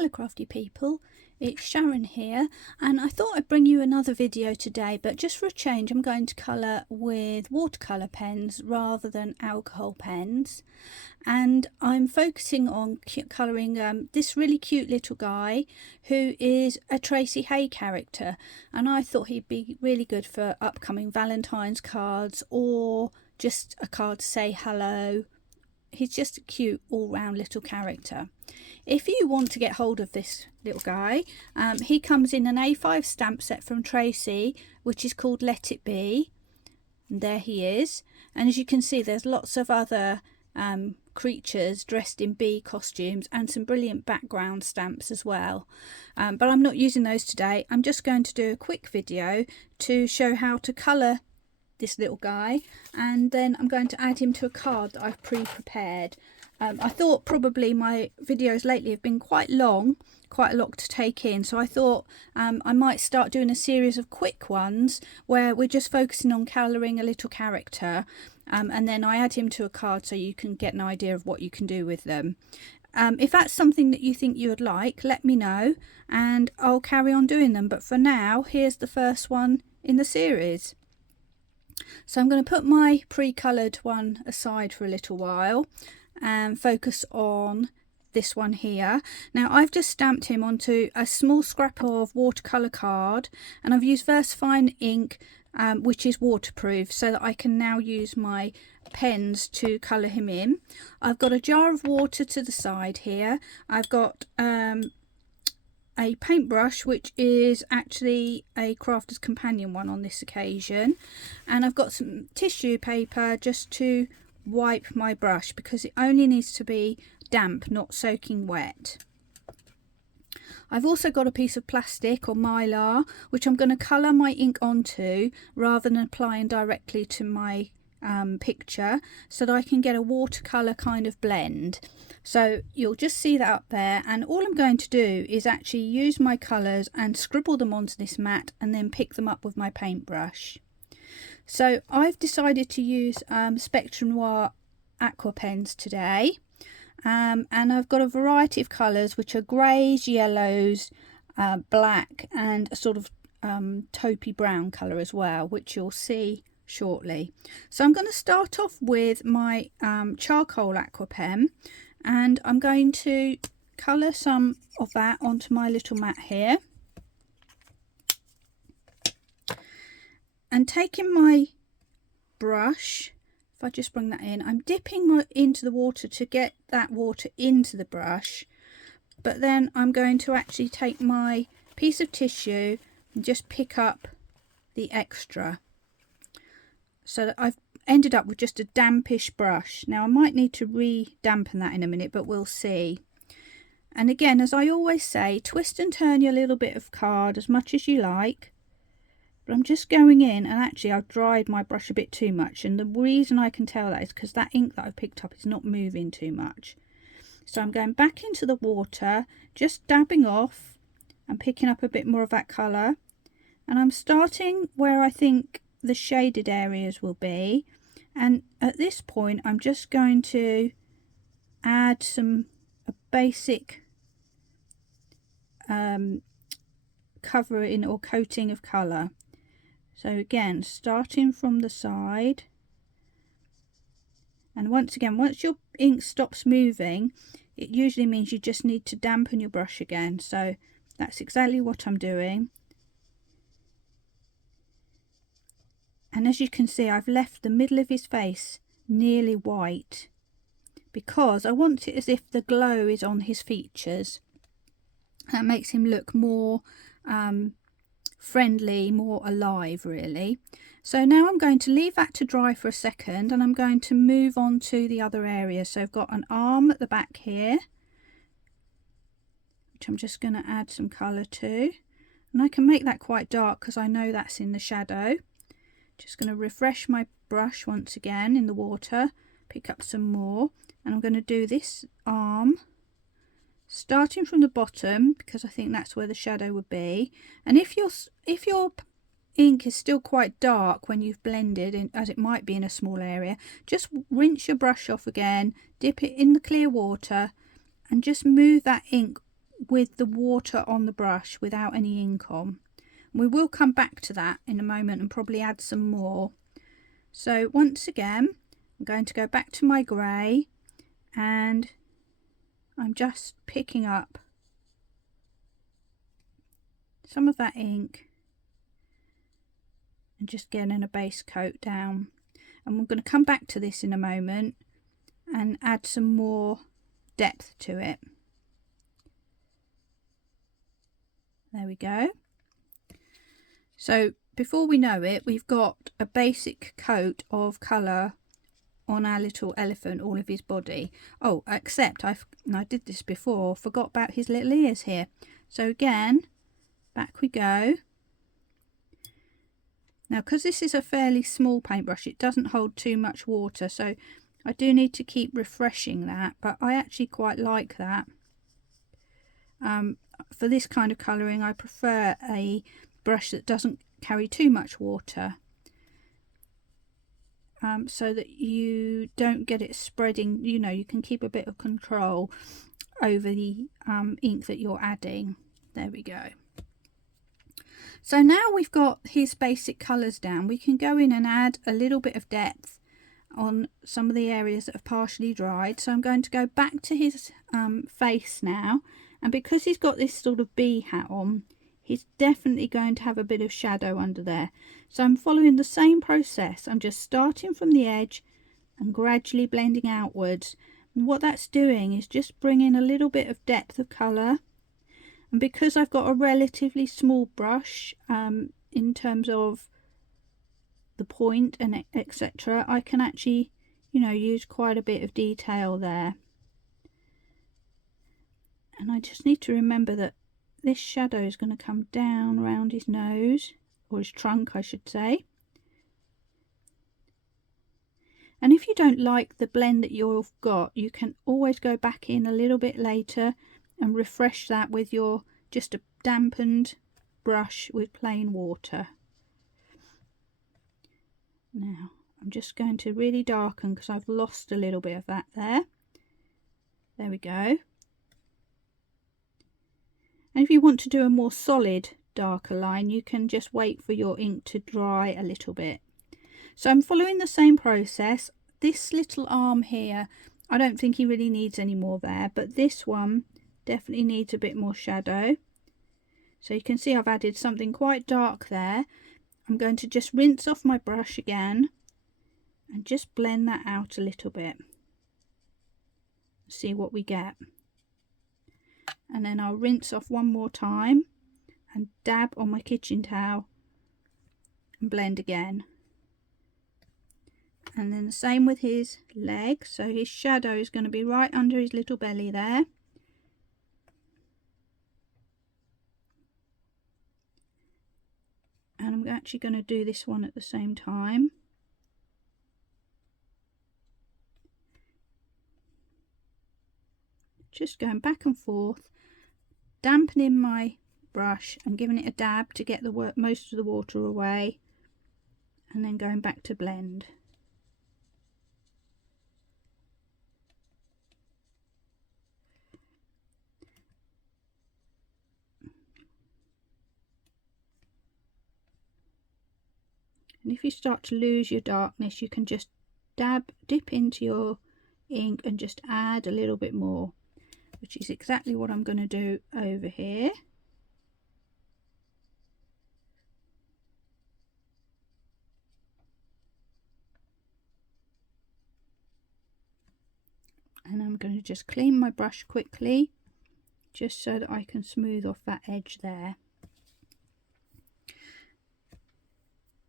Hello crafty people, it's Sharon here, and I thought I'd bring you another video today, but just for a change I'm going to colour with watercolour pens rather than alcohol pens, and I'm focusing on colouring this really cute little guy who is a Tracey Hey character, and I thought he'd be really good for upcoming Valentine's cards or just a card to say hello. He's just a cute all-round little character. If you want to get hold of this little guy, he comes in an A5 stamp set from Tracey, which is called Let It Be. And there he is. And as you can see, there's lots of other creatures dressed in bee costumes and some brilliant background stamps as well. But I'm not using those today. I'm just going to do a quick video to show how to colour this little guy, and then I'm going to add him to a card that I've pre-prepared. I thought probably my videos lately have been quite long, quite a lot to take in, so I thought I might start doing a series of quick ones where we're just focusing on colouring a little character, and then I add him to a card so you can get an idea of what you can do with them. If that's something that you think you would like, let me know and I'll carry on doing them, but for now here's the first one in the series. So I'm going to put my pre-coloured one aside for a little while and focus on this one here. Now I've just stamped him onto a small scrap of watercolour card, and I've used VersaFine ink, which is waterproof, so that I can now use my pens to colour him in. I've got a jar of water to the side here. I've got a paintbrush, which is actually a Crafter's Companion one on this occasion, and I've got some tissue paper just to wipe my brush because it only needs to be damp, not soaking wet. I've also got a piece of plastic or mylar which I'm going to colour my ink onto rather than applying directly to my picture, so that I can get a watercolour kind of blend. So you'll just see that up there, and all I'm going to do is actually use my colours and scribble them onto this mat and then pick them up with my paintbrush. So I've decided to use Spectrum Noir Aquapens today, and I've got a variety of colours which are greys, yellows, black, and a sort of taupey brown colour as well, which you'll see shortly. So I'm going to start off with my charcoal aqua pen, and I'm going to colour some of that onto my little mat here, and taking my brush, if I just bring that in, I'm dipping into the water to get that water into the brush, but then I'm going to actually take my piece of tissue and just pick up the extra, so that I've ended up with just a dampish brush. Now I might need to re-dampen that in a minute, but we'll see. And again, as I always say, twist and turn your little bit of card as much as you like. But I'm just going in, and actually I've dried my brush a bit too much, and the reason I can tell that is because that ink that I've picked up is not moving too much. So I'm going back into the water, just dabbing off and picking up a bit more of that colour, and I'm starting where I think the shaded areas will be, and at this point I'm just going to add a basic covering or coating of colour. So again, starting from the side, and once again, once your ink stops moving, it usually means you just need to dampen your brush again. So that's exactly what I'm doing. And as you can see, I've left the middle of his face nearly white because I want it as if the glow is on his features. That makes him look more friendly, more alive really. So now I'm going to leave that to dry for a second, and I'm going to move on to the other area. So I've got an arm at the back here, which I'm just going to add some colour to, and I can make that quite dark because I know that's in the shadow. Just going to refresh my brush once again in the water, pick up some more, and I'm going to do this arm starting from the bottom because I think that's where the shadow would be. And if your ink is still quite dark when you've blended, as it might be in a small area, just rinse your brush off again, dip it in the clear water, and just move that ink with the water on the brush without any ink on. We will come back to that in a moment and probably add some more. So once again, I'm going to go back to my grey, and I'm just picking up some of that ink and just getting a base coat down. And we're going to come back to this in a moment and add some more depth to it. There we go. So before we know it, we've got a basic coat of colour on our little elephant, all of his body. Oh, except I did this before, forgot about his little ears here. So again, back we go. Now, because this is a fairly small paintbrush, it doesn't hold too much water, so I do need to keep refreshing that, but I actually quite like that. For this kind of colouring, I prefer a brush that doesn't carry too much water, so that you don't get it spreading. You know, you can keep a bit of control over the ink that you're adding. There we go. So now we've got his basic colours down, we can go in and add a little bit of depth on some of the areas that have partially dried. So I'm going to go back to his face now, and because he's got this sort of bee hat on, he's definitely going to have a bit of shadow under there. So I'm following the same process. I'm just starting from the edge and gradually blending outwards. And what that's doing is just bringing a little bit of depth of colour. And because I've got a relatively small brush in terms of the point and etc., I can actually, you know, use quite a bit of detail there. And I just need to remember that this shadow is going to come down around his nose, or his trunk I should say. And if you don't like the blend that you've got, you can always go back in a little bit later and refresh that with your just a dampened brush with plain water. Now I'm just going to really darken because I've lost a little bit of that there. There we go. And if you want to do a more solid darker line, you can just wait for your ink to dry a little bit. So I'm following the same process. This little arm here, I don't think he really needs any more there, but this one definitely needs a bit more shadow. So you can see I've added something quite dark there. I'm going to just rinse off my brush again and just blend that out a little bit. See what we get. And then I'll rinse off one more time and dab on my kitchen towel and blend again. And then the same with his leg. So his shadow is going to be right under his little belly there. And I'm actually going to do this one at the same time. Just going back and forth, dampening my brush and giving it a dab to get the most of the water away, and then going back to blend. And if you start to lose your darkness, you can just dip into your ink and just add a little bit more, which is exactly what I'm going to do over here. And I'm going to just clean my brush quickly, just so that I can smooth off that edge there.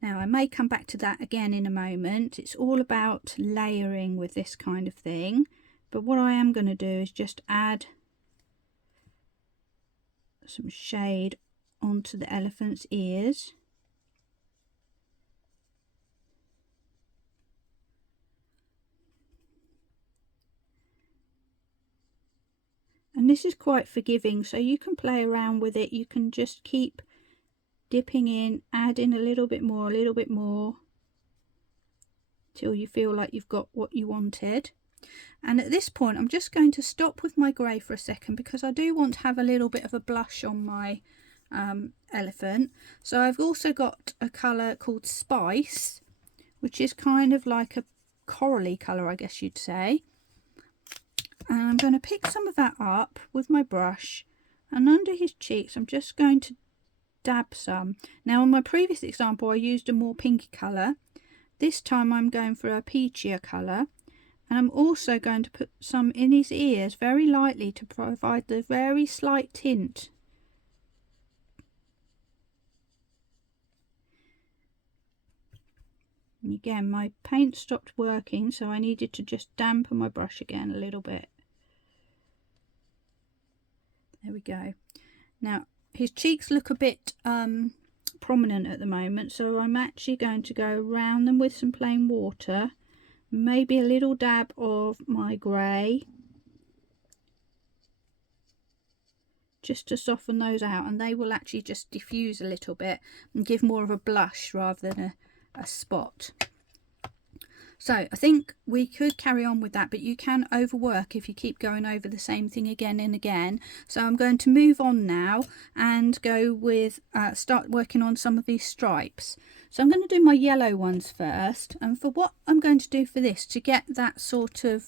Now I may come back to that again in a moment. It's all about layering with this kind of thing. But what I am going to do is just add some shade onto the elephant's ears. And this is quite forgiving, so you can play around with it. You can just keep dipping in, adding a little bit more, till you feel like you've got what you wanted. And at this point I'm just going to stop with my grey for a second, because I do want to have a little bit of a blush on my elephant. So I've also got a colour called Spice, which is kind of like a corally colour, I guess you'd say. And I'm going to pick some of that up with my brush, and under his cheeks I'm just going to dab some. Now in my previous example I used a more pinky colour. This time I'm going for a peachier colour, and I'm also going to put some in his ears very lightly to provide the very slight tint. And again, my paint stopped working, so I needed to just dampen my brush again a little bit. There we go. Now his cheeks look a bit prominent at the moment, so I'm actually going to go around them with some plain water, maybe a little dab of my grey, just to soften those out, and they will actually just diffuse a little bit and give more of a blush rather than a spot. So I think we could carry on with that, but you can overwork if you keep going over the same thing again and again. So I'm going to move on now and go with start working on some of these stripes. So I'm going to do my yellow ones first, and for what I'm going to do for this, to get that sort of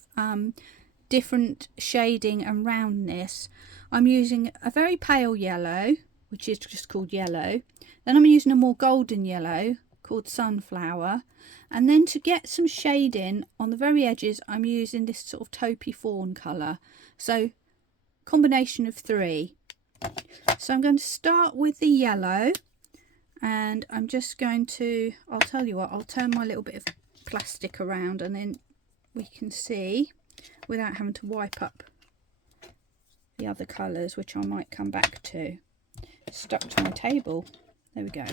different shading and roundness, I'm using a very pale yellow, which is just called yellow. Then I'm using a more golden yellow called Sunflower, and then to get some shading on the very edges I'm using this sort of taupey fawn colour. So combination of three. So I'm going to start with the yellow, and I'm just going to, I'll tell you what, I'll turn my little bit of plastic around and then we can see without having to wipe up the other colours, which I might come back to. It's stuck to my table. There we go.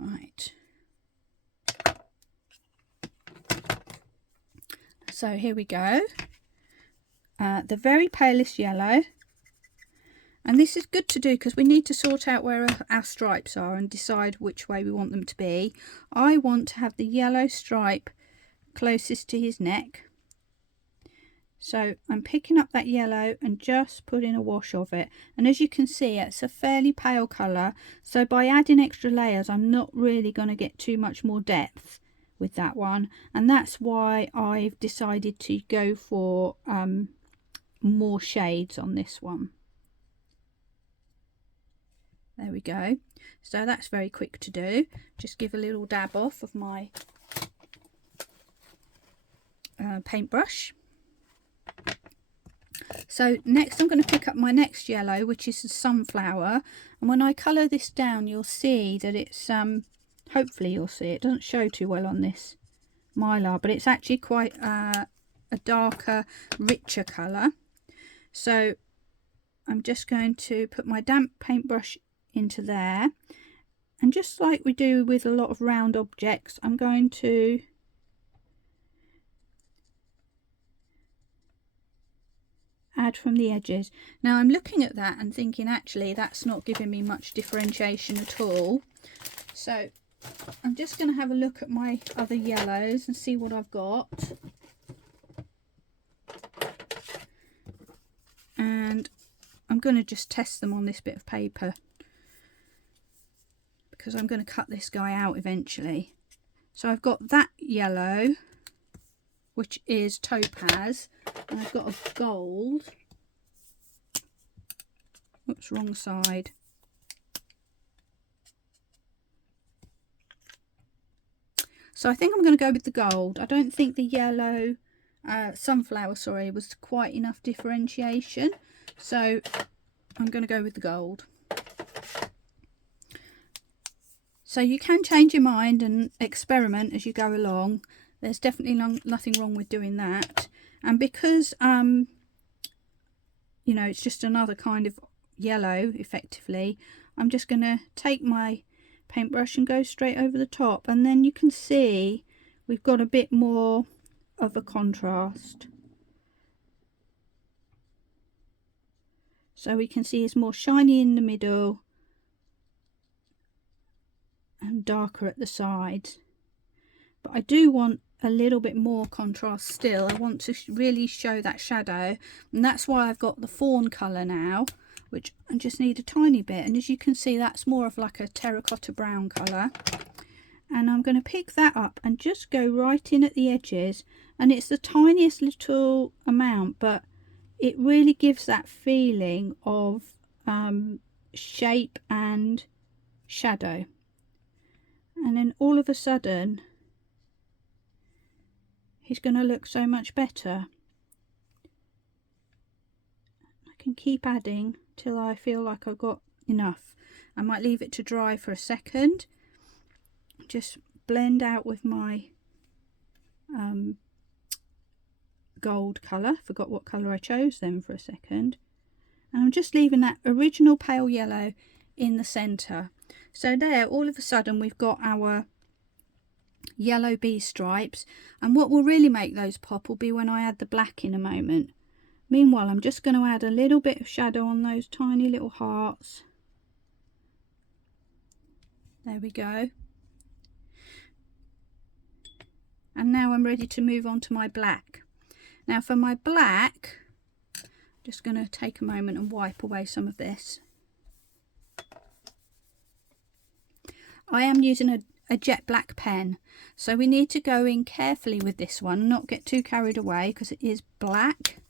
Right. So here we go. The very palest yellow. And this is good to do because we need to sort out where our stripes are and decide which way we want them to be. I want to have the yellow stripe closest to his neck. So I'm picking up that yellow and just putting a wash of it. And as you can see, it's a fairly pale colour. So by adding extra layers, I'm not really going to get too much more depth with that one. And that's why I've decided to go for more shades on this one. There we go. So that's very quick to do. Just give a little dab off of my paintbrush. So next I'm going to pick up my next yellow, which is the Sunflower, and when I colour this down you'll see that it's hopefully you'll see it doesn't show too well on this mylar, but it's actually quite a darker, richer colour. So I'm just going to put my damp paintbrush into there, and just like we do with a lot of round objects, I'm going to add from the edges. Now I'm looking at that and thinking actually that's not giving me much differentiation at all. So I'm just going to have a look at my other yellows and see what I've got. And I'm going to just test them on this bit of paper because I'm going to cut this guy out eventually. So I've got that yellow, which is topaz, and I've got a gold. Oops, wrong side. So I think I'm going to go with the gold. I don't think the yellow Sunflower, sorry, was quite enough differentiation. So I'm going to go with the gold. So you can change your mind and experiment as you go along. There's definitely nothing wrong with doing that. And because, you know, it's just another kind of yellow, effectively, I'm just going to take my paintbrush and go straight over the top. And then you can see we've got a bit more of a contrast. So we can see it's more shiny in the middle and darker at the sides. But I do want a little bit more contrast still. I want to really show that shadow, and that's why I've got the fawn colour now, which I just need a tiny bit. And as you can see, that's more of like a terracotta brown colour. And I'm going to pick that up and just go right in at the edges, and it's the tiniest little amount, but it really gives that feeling of shape and shadow. And then all of a sudden he's going to look so much better. I can keep adding till I feel like I've got enough. I might leave it to dry for a second, just blend out with my gold colour. Forgot what colour I chose then for a second. And I'm just leaving that original pale yellow in the centre. So there, all of a sudden we've got our yellow bee stripes, and what will really make those pop will be when I add the black in a moment. Meanwhile, I'm just going to add a little bit of shadow on those tiny little hearts. There we go. And now I'm ready to move on to my black. Now for my black, I'm just going to take a moment and wipe away some of this. I am using a jet black pen, so we need to go in carefully with this one, not get too carried away because it is black.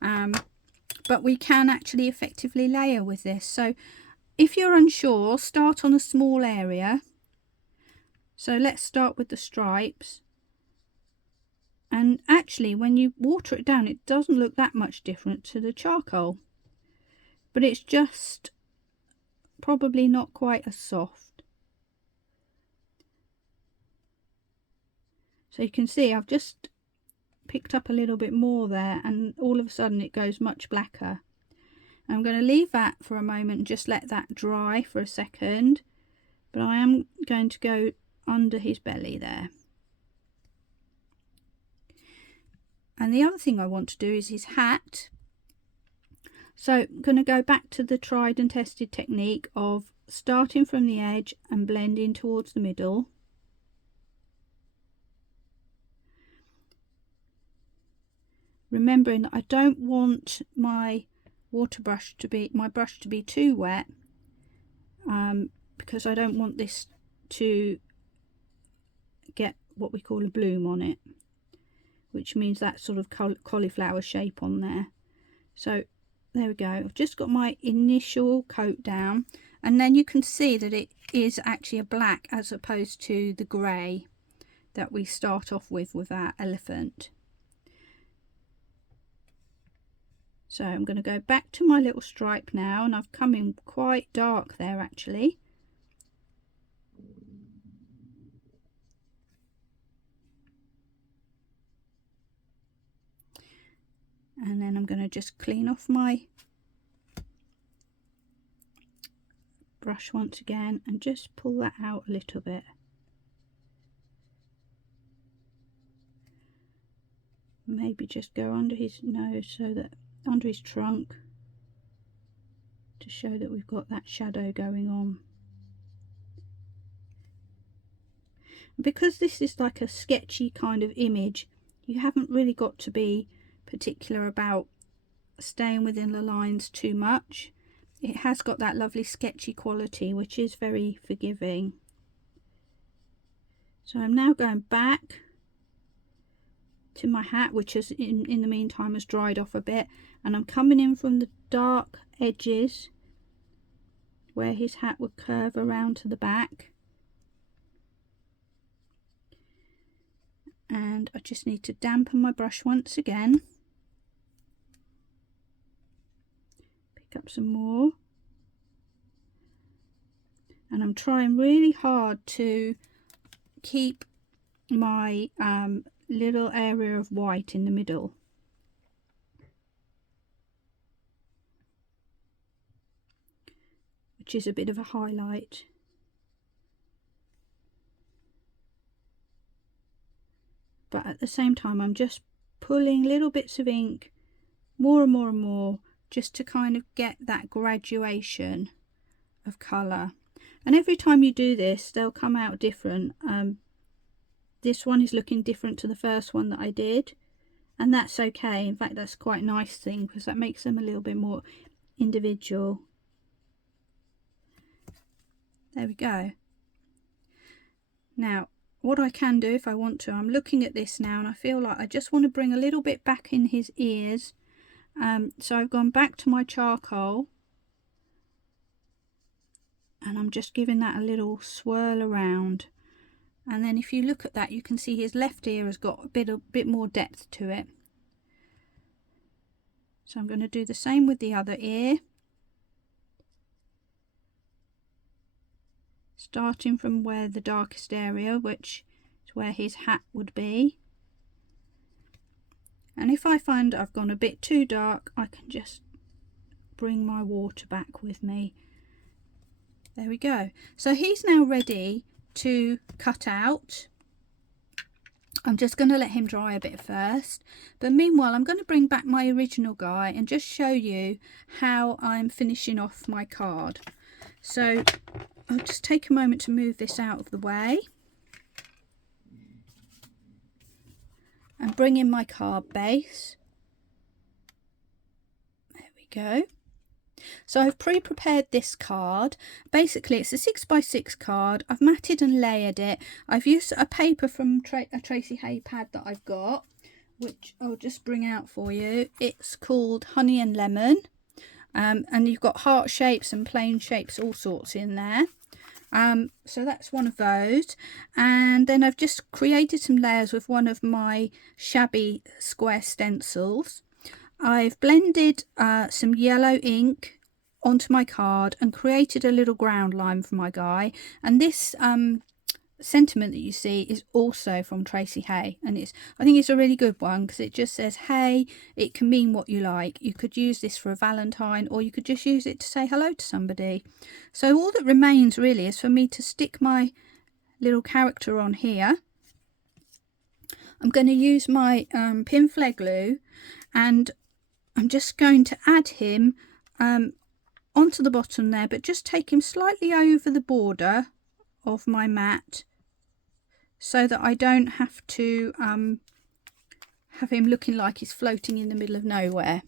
But we can actually effectively layer with this. So if you're unsure, start on a small area. So let's start with the stripes. And actually, when you water it down, it doesn't look that much different to the charcoal, but it's just probably not quite as soft. So you can see I've just picked up a little bit more there, and all of a sudden it goes much blacker. I'm going to leave that for a moment and just let that dry for a second, but I am going to go under his belly there. And the other thing I want to do is his hat. So I'm going to go back to the tried and tested technique of starting from the edge and blending towards the middle. Remembering that I don't want my brush to be too wet, because I don't want this to get what we call a bloom on it, which means that sort of cauliflower shape on there. So there we go. I've just got my initial coat down, and then you can see that it is actually a black as opposed to the grey that we start off with our elephant. So I'm going to go back to my little stripe now, and I've come in quite dark there actually. And then I'm going to just clean off my brush once again and just pull that out a little bit. Maybe just go under his nose, so that under his trunk, to show that we've got that shadow going on. Because this is like a sketchy kind of image, you haven't really got to be particular about staying within the lines too much. It has got that lovely sketchy quality, which is very forgiving. So I'm now going back to my hat, which has in the meantime has dried off a bit, and I'm coming in from the dark edges where his hat would curve around to the back, and I just need to dampen my brush once again, pick up some more, and I'm trying really hard to keep my little area of white in the middle. Which is a bit of a highlight. But at the same time I'm just pulling little bits of ink more and more and more, just to kind of get that graduation of colour. And every time you do this they'll come out different. this one is looking different to the first one that I did, and that's okay. In fact, that's quite a nice thing because that makes them a little bit more individual. There we go. Now what I can do if I want to, I'm looking at this now and I feel like I just want to bring a little bit back in his ears. So I've gone back to my charcoal and I'm just giving that a little swirl around. And then if you look at that, you can see his left ear has got a bit more depth to it. So I'm going to do the same with the other ear. Starting from where the darkest area, which is where his hat would be. And if I find I've gone a bit too dark, I can just bring my water back with me. There we go. So he's now ready to cut out. I'm just going to let him dry a bit first. But meanwhile, I'm going to bring back my original guy and just show you how I'm finishing off my card. So I'll just take a moment to move this out of the way and bring in my card base. There we go. So I've pre-prepared this card. Basically it's a 6x6 card. I've matted and layered it. I've used a paper from a Tracey Hey pad that I've got, which I'll just bring out for you. It's called Honey and Lemon. And you've got heart shapes and plain shapes, all sorts in there. So that's one of those. And then I've just created some layers with one of my shabby square stencils. I've blended some yellow ink onto my card and created a little ground line for my guy. And this sentiment that you see is also from Tracey Hey, and I think it's a really good one because it just says, hey, it can mean what you like. You could use this for a Valentine, or you could just use it to say hello to somebody. So all that remains really is for me to stick my little character on here. I'm going to use my pin flare glue, and I'm just going to add him onto the bottom there, but just take him slightly over the border of my mat so that I don't have to have him looking like he's floating in the middle of nowhere.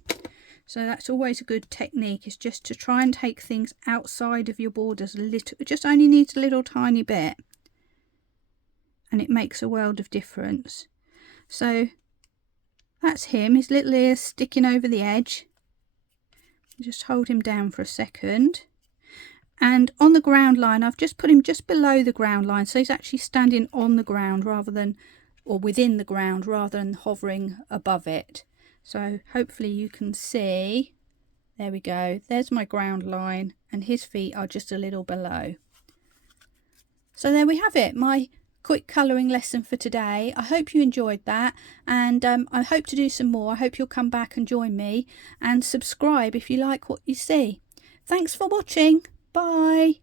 So that's always a good technique, is just to try and take things outside of your borders a little. It just only needs a little tiny bit and it makes a world of difference. So that's him, his little ears sticking over the edge. Just hold him down for a second. And on the ground line, I've just put him just below the ground line, so he's actually standing on the ground rather than, or within the ground rather than hovering above it. So hopefully you can see, there we go, there's my ground line and his feet are just a little below. So there we have it, my quick colouring lesson for today. I hope you enjoyed that, and I hope to do some more. I hope you'll come back and join me, and subscribe if you like what you see. Thanks for watching. Bye.